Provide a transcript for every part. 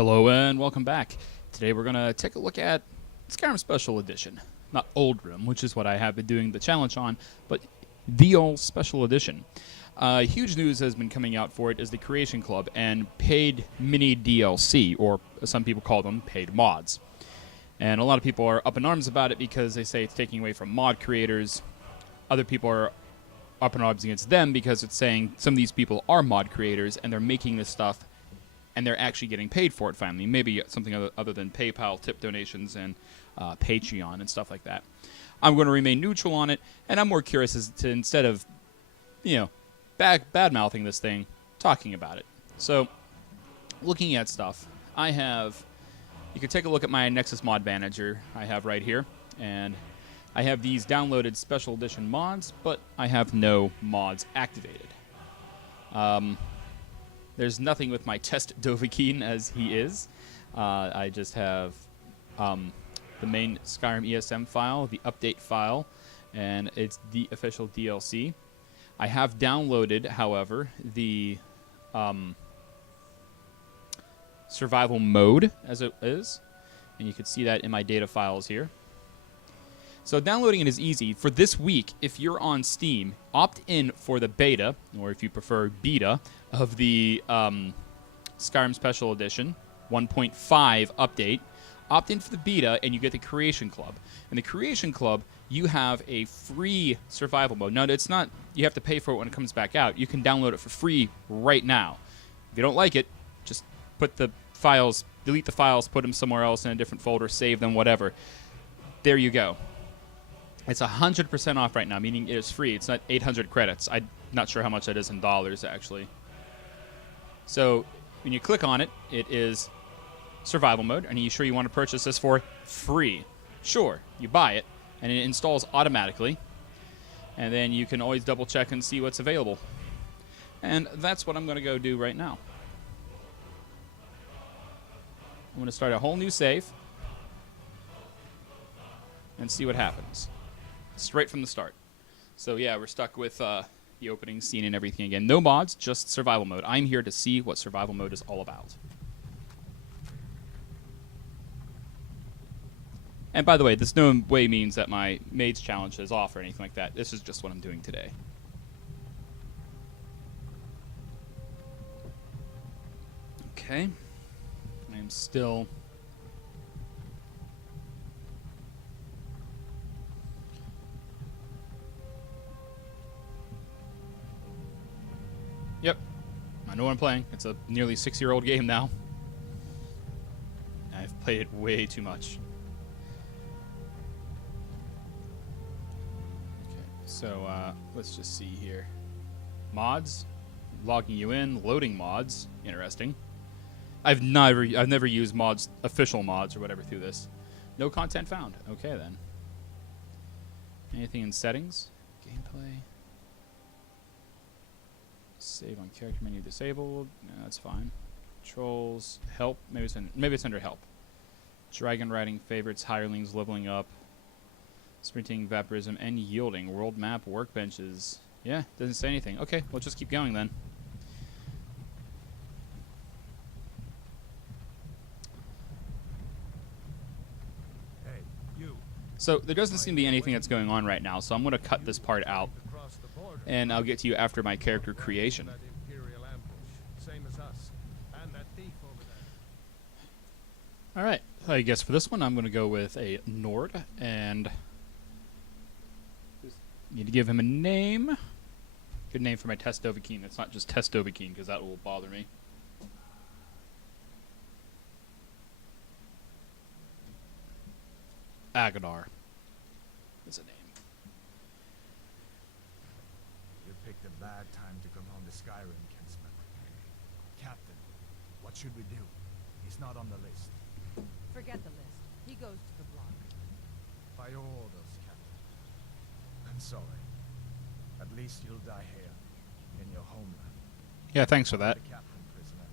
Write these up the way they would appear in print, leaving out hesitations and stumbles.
Hello and welcome back. Today we're going to take a look at Skyrim Special Edition. Not Old Room, which is what I have been doing the challenge on, but the old Special Edition. Huge news has been coming out for it is the Creation Club and paid mini DLC, or some people call them paid mods. And a lot of people are up in arms about it because they say it's taking away from mod creators. Other people are up in arms against them because it's saying some of these people are mod creators and they're making this stuff and they're actually getting paid for it finally. Maybe something other than PayPal, tip donations, and Patreon and stuff like that. I'm going to remain neutral on it, and I'm more curious as to, instead of, bad-mouthing this thing, talking about it. So, looking at stuff, you can take a look at my Nexus Mod Manager I have right here, and I have these downloaded Special Edition mods, but I have no mods activated. There's nothing with my test Dovahkiin as he is. I just have the main Skyrim ESM file, the update file, and it's the official DLC. I have downloaded, however, the survival mode as it is, and you can see that in my data files here. So downloading it is easy. For this week, if you're on Steam, opt in for the beta, or if you prefer beta, of the Skyrim Special Edition 1.5 update. Opt in for the beta, and you get the Creation Club. In the Creation Club, you have a free survival mode. Now, it's not you have to pay for it when it comes back out. You can download it for free right now. If you don't like it, just put the files, delete the files, put them somewhere else in a different folder, save them, whatever. There you go. It's 100% off right now, meaning it is free. It's not 800 credits. I'm not sure how much that is in dollars, actually. So when you click on it, it is survival mode. And are you sure you want to purchase this for free? Sure. You buy it, and it installs automatically. And then you can always double check and see what's available. And that's what I'm going to go do right now. I'm going to start a whole new save and see what happens. Straight from the start. So yeah, we're stuck with the opening scene and everything again. No mods, just survival mode. I'm here to see what survival mode is all about. And by the way, this no way means that my Maid's Challenge is off or anything like that. This is just what I'm doing today. Okay. I'm still... Yep, I know what I'm playing. It's a nearly 6-year-old game now. I've played it way too much. Okay, so let's just see here. Mods, logging you in, loading mods. Interesting. I've never used mods, official mods or whatever through this. No content found. Okay then. Anything in settings? Gameplay. Save on character menu disabled. No, that's fine. Controls. Help. Maybe it's under help. Dragon riding favorites. Hirelings leveling up. Sprinting, vampirism, and yielding. World map. Workbenches. Yeah, doesn't say anything. Okay, we'll just keep going then. Hey, you. So there doesn't seem to be anything that's going on right now, so I'm going to cut this part out. And I'll get to you after my character creation. Alright, I guess for this one I'm going to go with a Nord, and need to give him a name. Good name for my test Dovahkiin. It's not just test Dovahkiin, because that will bother me. Agadar is a name. You picked a bad time to come home to Skyrim, Kinsman. Captain, what should we do? He's not on the list. Forget the list. He goes to the block. By your orders, Captain. I'm sorry. At least you'll die here, in your homeland. Yeah, thanks for that. The captain, prisoner.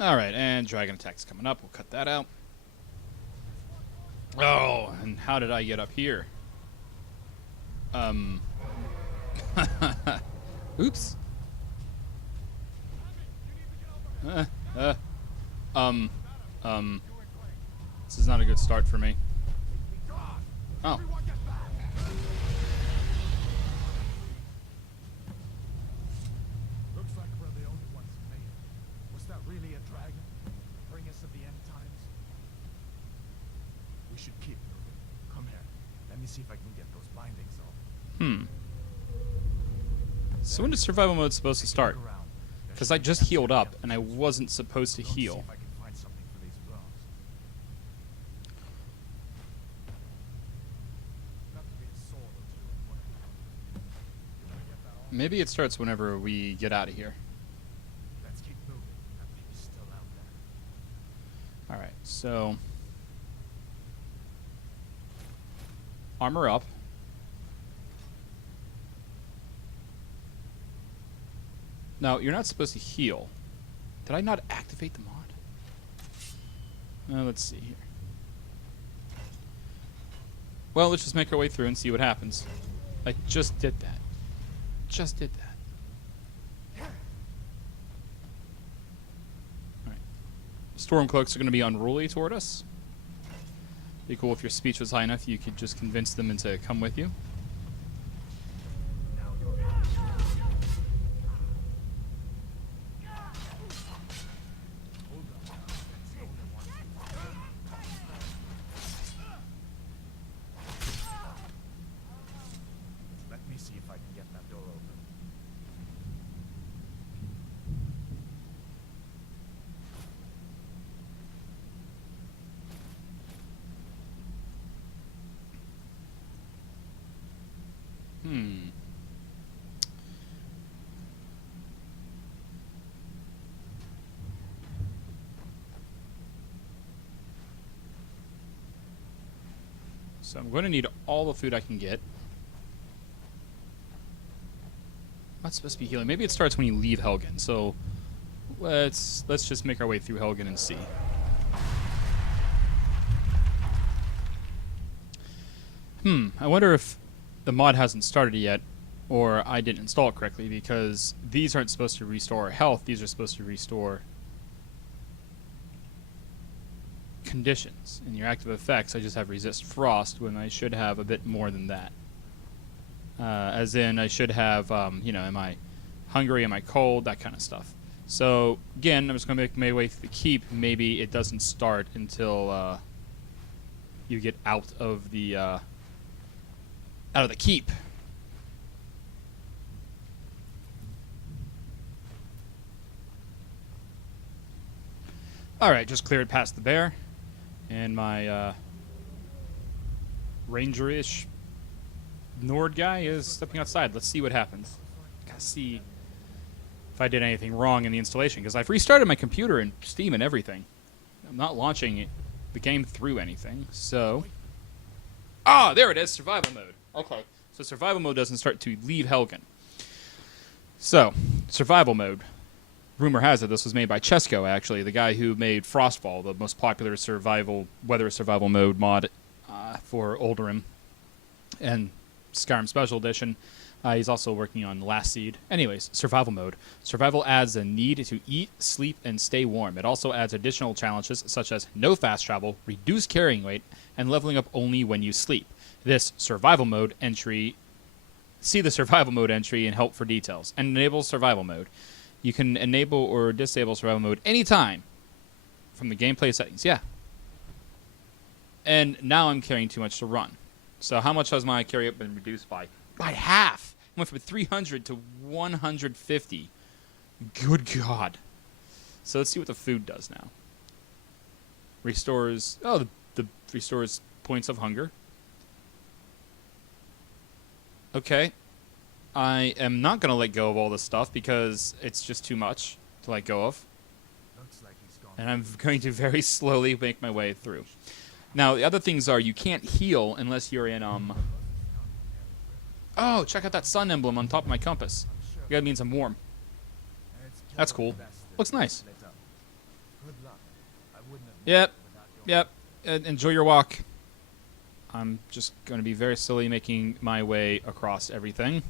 Alright, and Dragon Attack's coming up. We'll cut that out. Oh, and how did I get up here? Oops. This is not a good start for me. Oh. Looks like we're the only ones who made it. Was that really a dragon? Bring us of the end times? We should keep moving. Come here. Let me see if I can get those bindings off. So when does survival mode supposed to start? Because I just healed up, and I wasn't supposed to heal. See if I can find something for these gloves. Got to be a sword or two in one of them. Did I get that all? Maybe it starts whenever we get out of here. Let's keep moving. That thing's still out there. Alright, so... armor up. Now, you're not supposed to heal. Did I not activate the mod? Let's see here. Well, let's just make our way through and see what happens. I just did that. Just did that. Alright. Stormcloaks are going to be unruly toward us. Be cool if your speech was high enough, you could just convince them to come with you. Let me see if I can get that door open. So I'm going to need all the food I can get. Not supposed to be healing. Maybe it starts when you leave Helgen. So let's just make our way through Helgen and see. I wonder if the mod hasn't started yet, or I didn't install it correctly, because these aren't supposed to restore our health. These are supposed to restore conditions. In your active effects, I just have resist frost when I should have a bit more than that. As in, I should have, you know, am I hungry, am I cold, that kind of stuff. So, again, I'm just going to make my way through the keep. Maybe it doesn't start until you get out of the keep. Alright, just cleared past the bear. And my ranger-ish Nord guy is stepping outside. Let's see what happens. Gotta see if I did anything wrong in the installation, because I've restarted my computer and Steam and everything. I'm not launching the game through anything, so... Ah, there it is, survival mode. Okay, so survival mode doesn't start to leave Helgen. So, survival mode. Rumor has it this was made by Chesko, actually, the guy who made Frostfall, the most popular weather survival mode mod for Oldrim and Skyrim Special Edition. He's also working on Last Seed. Anyways, survival mode. Survival adds a need to eat, sleep, and stay warm. It also adds additional challenges such as no fast travel, reduced carrying weight, and leveling up only when you sleep. This survival mode entry... See the survival mode entry and help for details. And enable survival mode. You can enable or disable survival mode anytime from the gameplay settings. Yeah. And now I'm carrying too much to run. So how much has my carry up been reduced by? By half. I went from 300 to 150. Good God. So let's see what the food does now. Restores... Oh, the restores points of hunger. Okay. I am not going to let go of all this stuff because it's just too much to let go of. Looks like he's gone. And I'm going to very slowly make my way through. Now, the other things are you can't heal unless you're in, Oh, check out that sun emblem on top of my compass. That means I'm warm. That's cool. Looks nice. Good luck. I wouldn't have Yep. without your Yep. Enjoy your walk. I'm just going to be very slowly making my way across everything.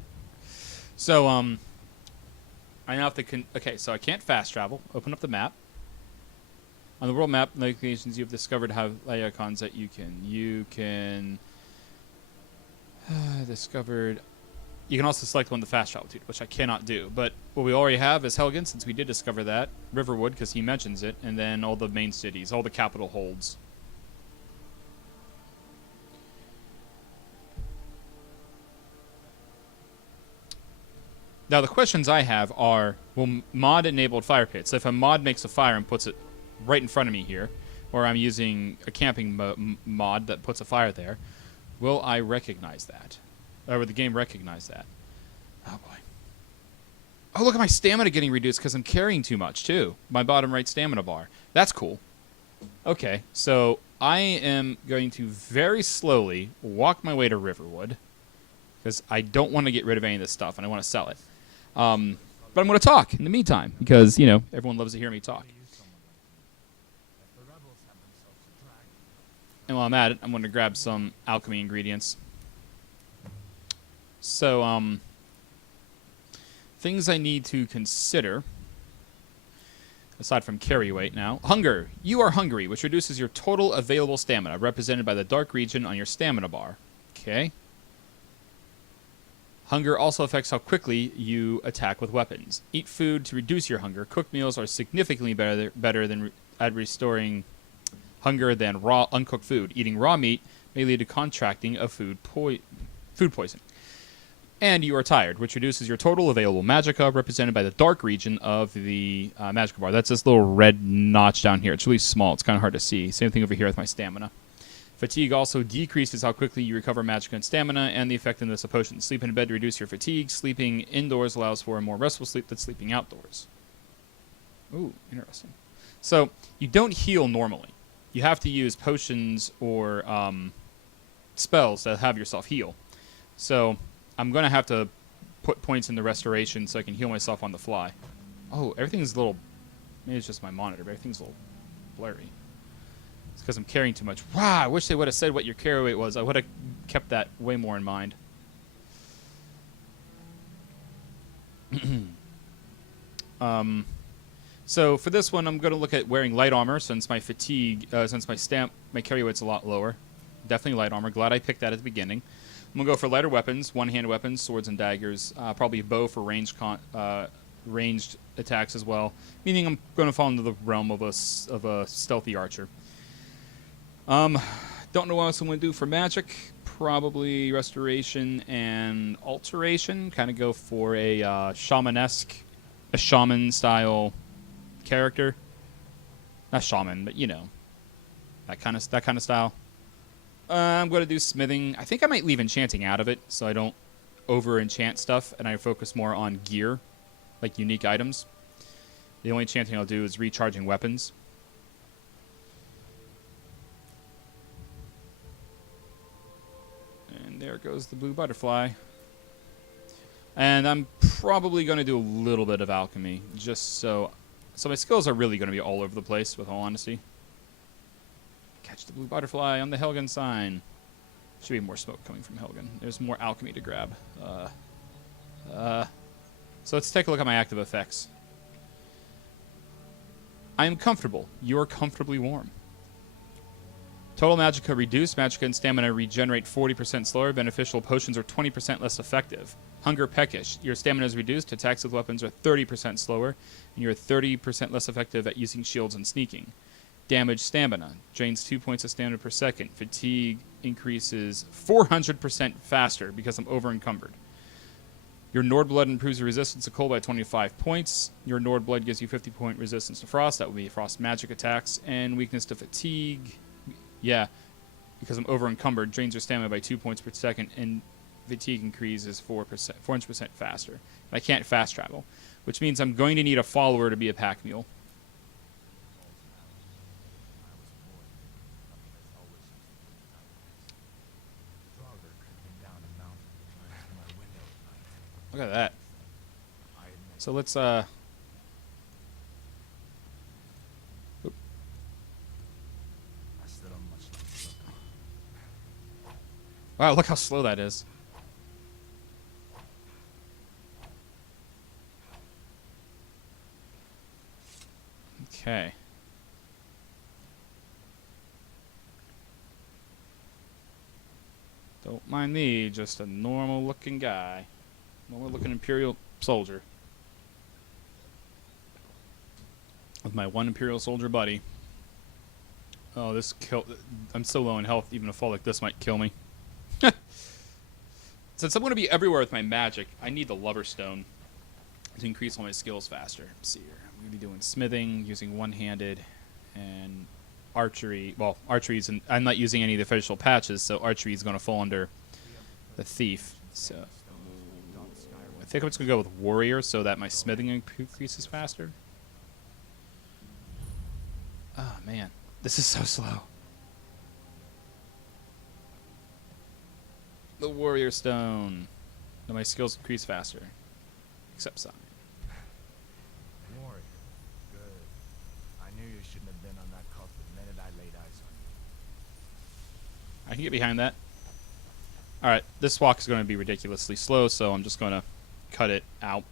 So, I now have to... okay, so I can't fast travel. Open up the map. On the world map, locations you've discovered have icons that you can... You can... discovered... You can also select one to fast travel to, which I cannot do. But what we already have is Helgen, since we did discover that. Riverwood, because he mentions it. And then all the main cities, all the capital holds. Now, the questions I have are, will mod-enabled fire pits, if a mod makes a fire and puts it right in front of me here, or I'm using a camping mod that puts a fire there, will I recognize that? Or will the game recognize that? Oh, boy. Oh, look at my stamina getting reduced because I'm carrying too much, too. My bottom right stamina bar. That's cool. Okay, so I am going to very slowly walk my way to Riverwood because I don't want to get rid of any of this stuff and I want to sell it. But I'm going to talk in the meantime because, you know, everyone loves to hear me talk. And while I'm at it, I'm going to grab some alchemy ingredients. So, things I need to consider, aside from carry weight now. Hunger. You are hungry, which reduces your total available stamina, represented by the dark region on your stamina bar. Okay. Hunger also affects how quickly you attack with weapons. Eat food to reduce your hunger. Cooked meals are significantly better than at restoring hunger than raw, uncooked food. Eating raw meat may lead to contracting of food poisoning. And you are tired, which reduces your total available magicka, represented by the dark region of the magicka bar. That's this little red notch down here. It's really small. It's kind of hard to see. Same thing over here with my stamina. Fatigue also decreases how quickly you recover magicka and stamina and the effectiveness of potions. Sleep in bed to reduce your fatigue. Sleeping indoors allows for a more restful sleep than sleeping outdoors. Ooh, interesting. So, you don't heal normally. You have to use potions or spells that have yourself heal. So, I'm going to have to put points in the restoration so I can heal myself on the fly. Oh, everything's a little... Maybe it's just my monitor, but everything's a little blurry. It's because I'm carrying too much. Wow, I wish they would have said what your carry weight was. I would have kept that way more in mind. So for this one, I'm going to look at wearing light armor since my fatigue, since my carry weight's a lot lower. Definitely light armor. Glad I picked that at the beginning. I'm going to go for lighter weapons, one-hand weapons, swords and daggers. Probably a bow for ranged attacks as well. Meaning I'm going to fall into the realm of a stealthy archer. Don't know what else I'm going to do for magic. Probably restoration and alteration. Kind of go for a shamanesque, a shaman-style character. Not shaman, but you know, that kind of style. I'm going to do smithing. I think I might leave enchanting out of it so I don't over-enchant stuff and I focus more on gear, like unique items. The only enchanting I'll do is recharging weapons. And there goes the blue butterfly. And I'm probably going to do a little bit of alchemy, just so... So my skills are really going to be all over the place, with all honesty. Catch the blue butterfly on the Helgen sign. Should be more smoke coming from Helgen. There's more alchemy to grab. So let's take a look at my active effects. I am comfortable. You are comfortably warm. Total magicka reduced. Magicka and stamina regenerate 40% slower. Beneficial potions are 20% less effective. Hunger peckish. Your stamina is reduced. Attacks with weapons are 30% slower. And you're 30% less effective at using shields and sneaking. Damage stamina. Drains 2 points of stamina per second. Fatigue increases 400% faster because I'm over-encumbered. Your Nord Blood improves your resistance to cold by 25 points. Your Nord Blood gives you 50-point resistance to frost. That would be frost magic attacks. And weakness to fatigue. Yeah, because I'm over-encumbered. Drains your stamina by 2 points per second. And fatigue increases 400% faster. And I can't fast travel, which means I'm going to need a follower to be a pack mule. Look at that. So let's Oop. Wow, look how slow that is. Okay. Don't mind me, just a normal looking guy. Normal looking Imperial soldier. With my one Imperial soldier buddy. Oh, this kill. I'm so low in health, even a fall like this might kill me. Since I'm going to be everywhere with my magic, I need the Lover Stone to increase all my skills faster. Let's see here. I'm going to be doing smithing, using one-handed, and archery. Well, archery's, and I'm not using any of the official patches, so archery is going to fall under the thief. So I think I'm just going to go with warrior so that my smithing increases faster. Oh, man. This is so slow. The warrior stone. Now my skills increase faster. Except sign. Warrior. Good. I knew you shouldn't have been on that cult the minute I laid eyes on you. I can get behind that. Alright, this walk is going to be ridiculously slow, so I'm just going to cut it out.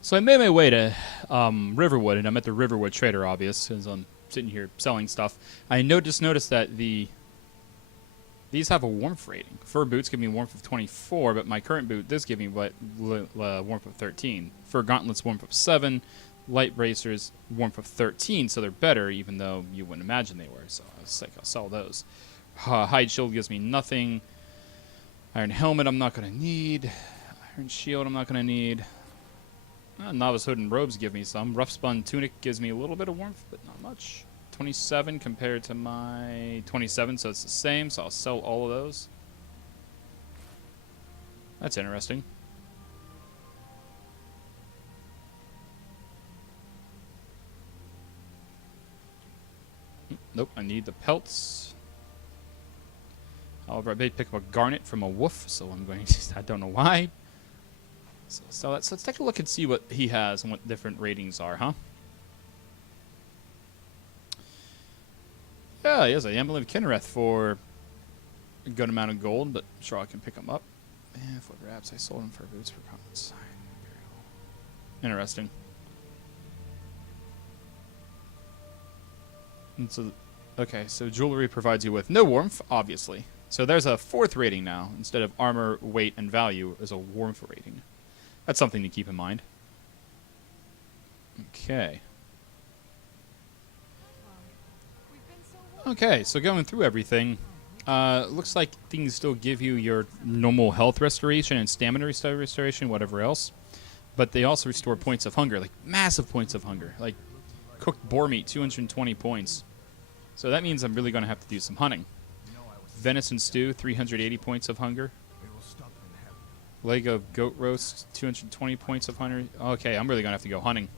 So I made my way to Riverwood, and I'm at the Riverwood Trader, obvious, because I'm sitting here selling stuff. I noticed that these have a warmth rating. Fur boots give me warmth of 24, but my current boot does give me warmth of 13. Fur gauntlets warmth of 7. Light bracers warmth of 13, so they're better, even though you wouldn't imagine they were. So I was like, I'll sell those. Hide shield gives me nothing. Iron helmet I'm not going to need. Iron shield I'm not going to need. Novice hood and robes give me some. Rough spun tunic gives me a little bit of warmth, but not much. 27 compared to my 27, so it's the same, so I'll sell all of those. That's interesting. Nope, I need the pelts. However, I may pick up a garnet from a wolf, so I'm going to... I don't know why. So let's take a look and see what he has and what different ratings are, huh? Yeah, he has a Emblem of Kinnereth for a good amount of gold, but I'm sure I can pick him up. Yeah, foot wraps. I sold him for boots for common sign. Interesting. And so, okay, so jewelry provides you with no warmth, obviously. So there's a 4th rating now. Instead of armor, weight, and value, is a warmth rating. That's something to keep in mind. Okay. Okay, so going through everything, looks like things still give you your normal health restoration and stamina restoration, whatever else. But they also restore points of hunger, like massive points of hunger. Like cooked boar meat, 220 points. So that means I'm really going to have to do some hunting. Venison stew, 380 points of hunger. Leg of goat roast, 220 points of hunger. Okay, I'm really going to have to go hunting.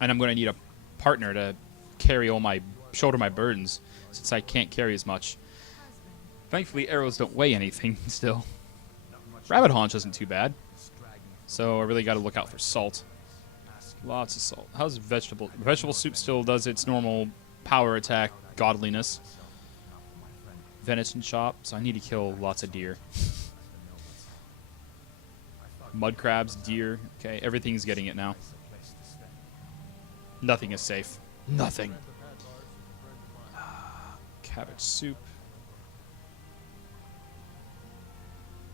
And I'm going to need a partner to shoulder my burdens, since I can't carry as much. Thankfully, arrows don't weigh anything still. Rabbit haunch isn't too bad. So I really got to look out for salt. Lots of salt. How's vegetable? Vegetable soup still does its normal power attack godliness. Venison chop, so I need to kill lots of deer. Mud crabs, deer. Okay, everything's getting it now. Nothing is safe. Nothing. Cabbage soup.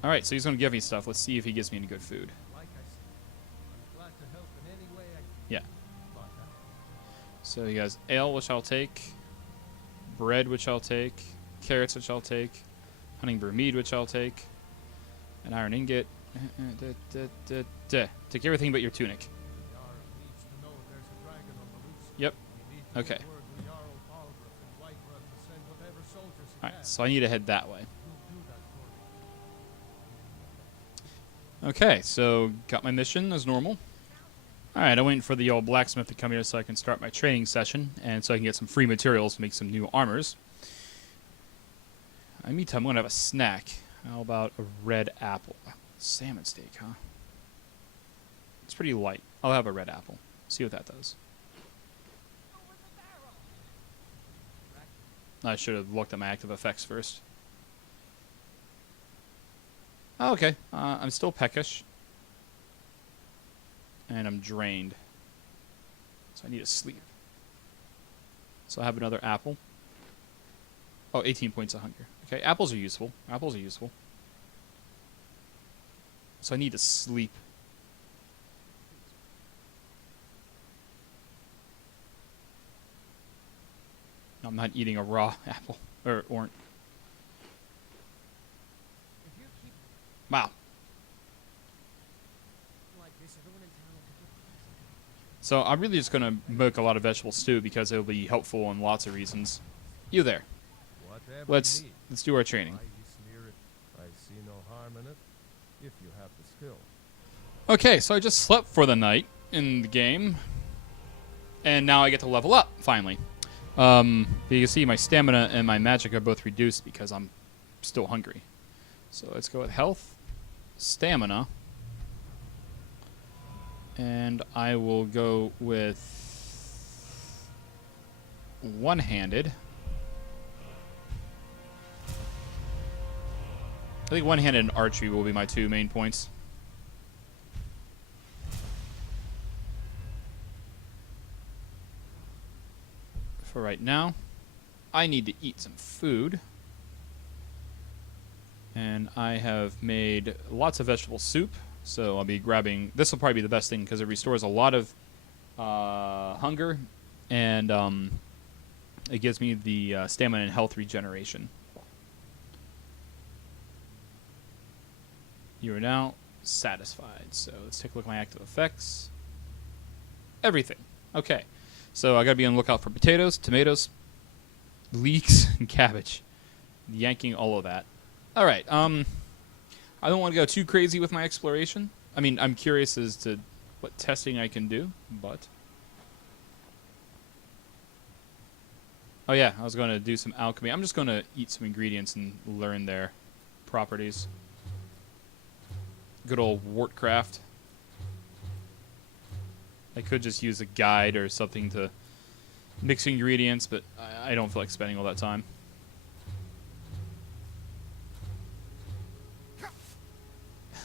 Alright, so he's going to give me stuff. Let's see if he gives me any good food. Yeah. So he has ale, which I'll take. Bread, which I'll take. Carrots, which I'll take. Hunting brew mead, which I'll take. An iron ingot. Take everything but your tunic. Yep. Okay. Alright, so I need to head that way. Okay, so got my mission as normal. Alright, I'm waiting for the old blacksmith to come here so I can start my training session, and so I can get some free materials to make some new armors. In the meantime, I'm going to have a snack. How about a red apple? Salmon steak, huh? It's pretty light. I'll have a red apple. See what that does. I should have looked at my active effects first. Oh, okay. I'm still peckish. And I'm drained. So I need to sleep. So I have another apple. Oh, 18 points of hunger. Okay, apples are useful. Apples are useful. So I need to sleep. No, I'm not eating a raw apple. Or orange. If you keep Wow. like this, everyone in town will think you're crazy. So I'm really just going to make a lot of vegetable stew because it'll be helpful in lots of reasons. You there. Whatever Let's you need. do our training. Why you smear it, I see no harm in it, if you have the skill. Okay, so I just slept for the night in the game. And now I get to level up, finally. You can see my stamina and my magic are both reduced because I'm still hungry. So let's go with health, stamina, and I will go with one-handed. I think one-handed and archery will be my 2 main points. For right now, I need to eat some food. And I have made lots of vegetable soup, so I'll be grabbing... This will probably be the best thing because it restores a lot of hunger, and it gives me the stamina and health regeneration. You are now satisfied. So let's take a look at my active effects. Everything. Okay. So I gotta be on the lookout for potatoes, tomatoes, leeks, and cabbage. Yanking all of that. Alright, I don't want to go too crazy with my exploration. I mean, I'm curious as to what testing I can do, but... Oh yeah, I was going to do some alchemy. I'm just going to eat some ingredients and learn their properties. Good old Wartcraft. I could just use a guide or something to mix ingredients, but I don't feel like spending all that time.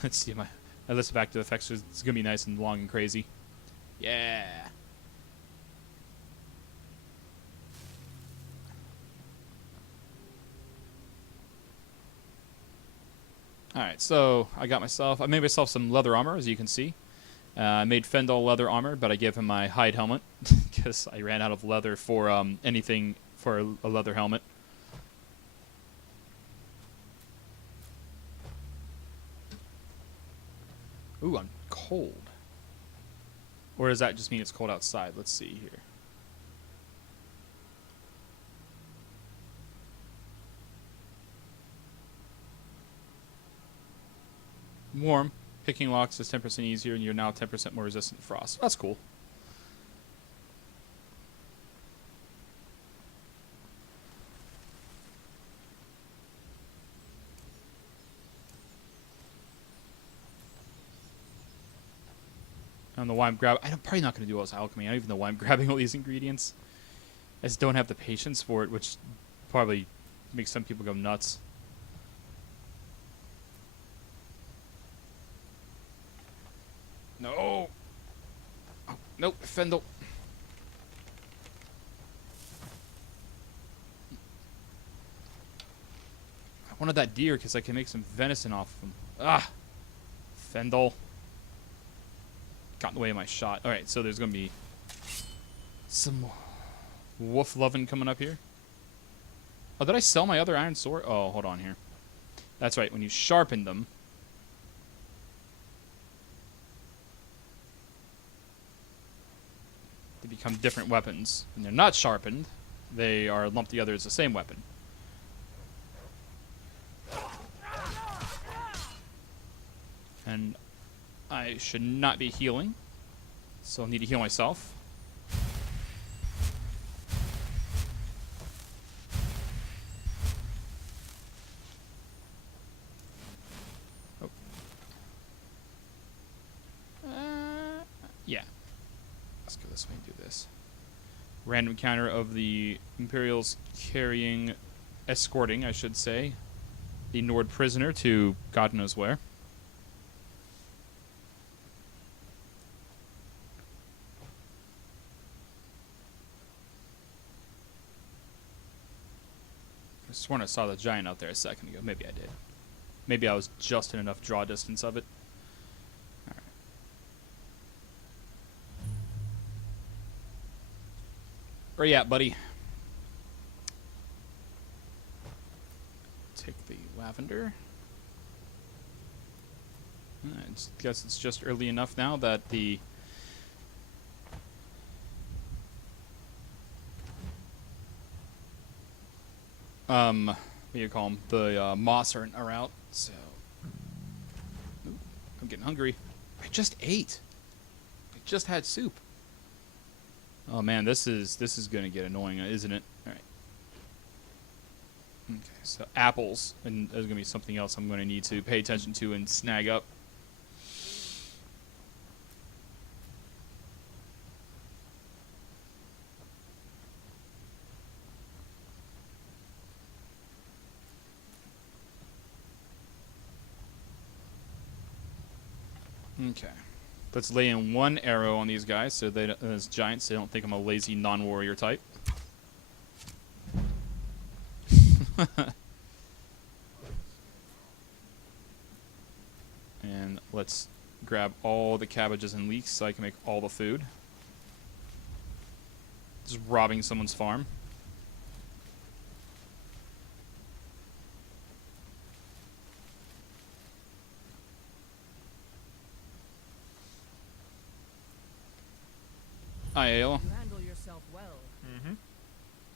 Let's see, my list of active effects is going to be nice and long and crazy. Yeah. Alright, so I made myself some leather armor, as you can see. I made Fendel leather armor, but I gave him my hide helmet because I ran out of leather for anything for a leather helmet. Ooh, I'm cold. Or does that just mean it's cold outside? Let's see here. Warm. Picking locks is 10% easier, and you're now 10% more resistant to frost. That's cool. I don't know why I'm probably not going to do all this alchemy. I don't even know why I'm grabbing all these ingredients. I just don't have the patience for it, which probably makes some people go nuts. No. Oh, nope, Fendel. I wanted that deer because I can make some venison off of him. Ah, Fendel. Got in the way of my shot. All right, so there's gonna be some wolf lovin' coming up here. Oh, did I sell my other iron sword? Oh, hold on here. That's right. When you sharpen them. They become different weapons. When they're not sharpened, they are lumped together as the same weapon. And I should not be healing, so I'll need to heal myself. Oh. Yeah. Let's go this way and do this. Random encounter of the Imperials escorting, I should say, the Nord prisoner to God knows where. I sworn I saw the giant out there a second ago. Maybe I did. Maybe I was just in enough draw distance of it. Alright. Where you at, buddy? Take the lavender. I guess it's just early enough now that the what do you call them? The moss are out. So ooh, I'm getting hungry. I just ate. I just had soup. Oh man, this is gonna get annoying, isn't it? All right. Okay, so apples, and there's gonna be something else I'm gonna need to pay attention to and snag up. Okay. Let's lay in one arrow on these guys so they as giants, they don't think I'm a lazy non-warrior type. And let's grab all the cabbages and leeks so I can make all the food. Just robbing someone's farm. Hi, Ale. You handle yourself well. Mm-hmm.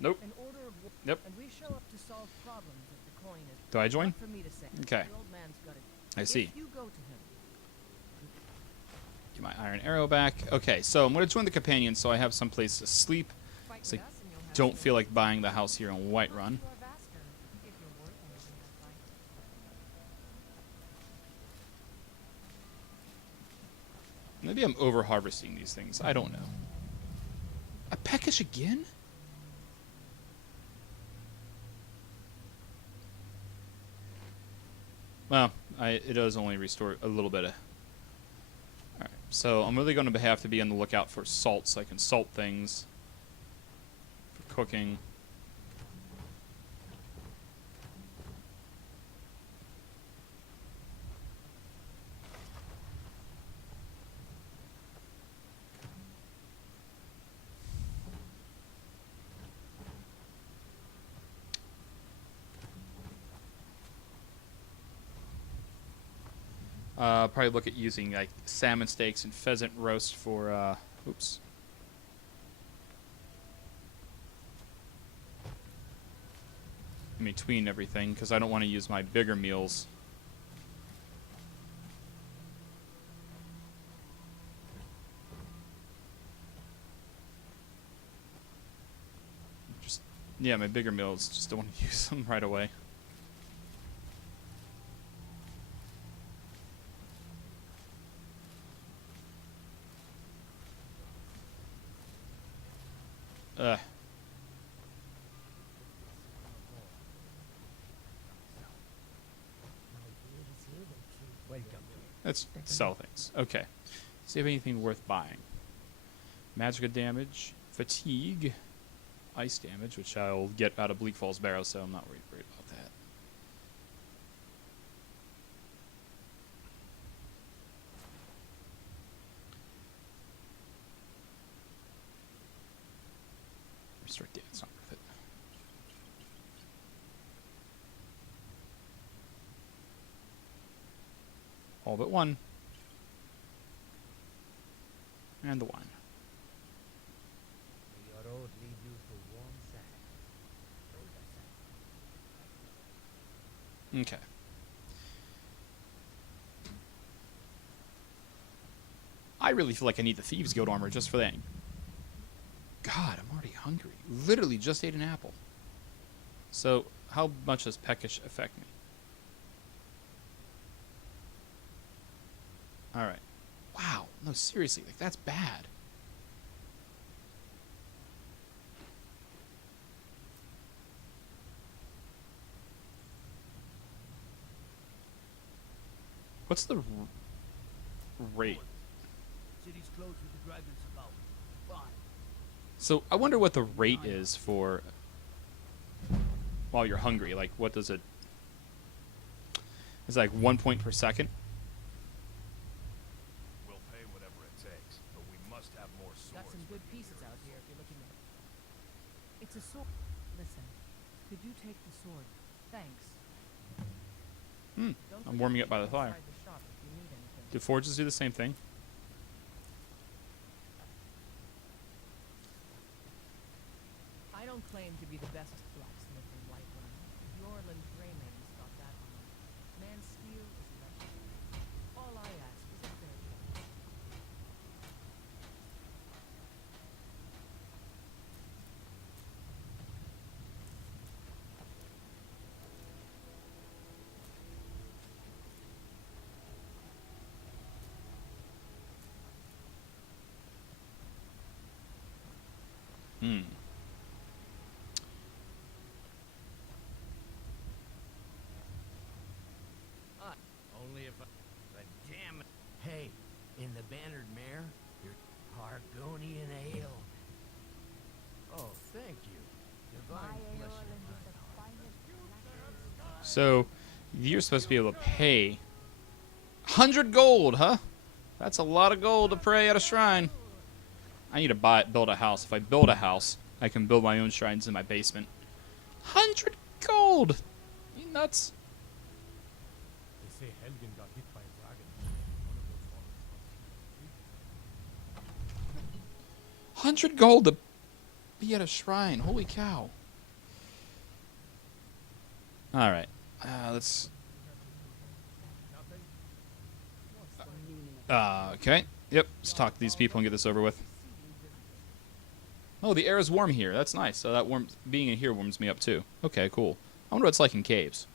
Nope. An order of Yep. and we show up to solve problems if the coin is Do I join? not for me to say. Okay. The old man's got it. I see. If you go to him, Get my iron arrow back. Okay, so I'm going to join the companions so I have some place to sleep. fight So with us and you'll have don't to feel like buying the house here in Whiterun. to our Vasker if you're worth anything that fight. Maybe I'm over harvesting these things. I don't know. A peckish again? Well, it does only restore a little bit of. Alright, so I'm really going to have to be on the lookout for salt so I can salt things for cooking. Probably look at using like salmon steaks and pheasant roast for oops. In between everything, because I don't want to use my bigger meals. Just yeah, my bigger meals. Just don't want to use them right away. Let's sell things. Okay. See if anything worth buying. Magic damage, fatigue, ice damage, which I'll get out of Bleak Falls Barrow, so I'm not worried about that. Restrict it. It's not worth it. All but one. And the one. May your road lead you to warm sand. Okay. I really feel like I need the Thieves' Guild armor just for that. God, I'm already hungry. Literally just ate an apple. So, how much does peckish affect me? Alright. Wow. No, seriously. Like, that's bad. What's the rate? City's closed with the dragons about. Fine. So, I wonder what the rate is for... while you're hungry? Like, what does it... It's like 1 point per second? We'll pay whatever it takes, but we must have more swords. Got some good pieces out here if you're looking at. It's a sword. Listen, could you take the sword? Thanks. Hmm. Don't I'm forget warming to up by the check fire. inside the shop if you need anything. Do forges do the same thing? I don't claim to be the best blacksmith in Whiterun. Bjorland Greymane's got that one. Man's steel is legendary. All I ask is a fair chance. Hmm. Only if I... But damn it. Hey, in the bannered mare, your Hargonian ale. Oh, thank you. Divine bless your kind. So, you're supposed to be able to pay 100 gold, huh? That's a lot of gold to pray at a shrine. I need to build a house. If I build a house, I can build my own shrines in my basement. 100 gold! You nuts? They say Helgen got hit by a dragon. One of those 100 gold to be at a shrine. Holy cow. Alright. Let's... okay. Yep. Let's talk to these people and get this over with. Oh, the air is warm here. That's nice. So that being in here warms me up too. Okay, cool. I wonder what it's like in caves.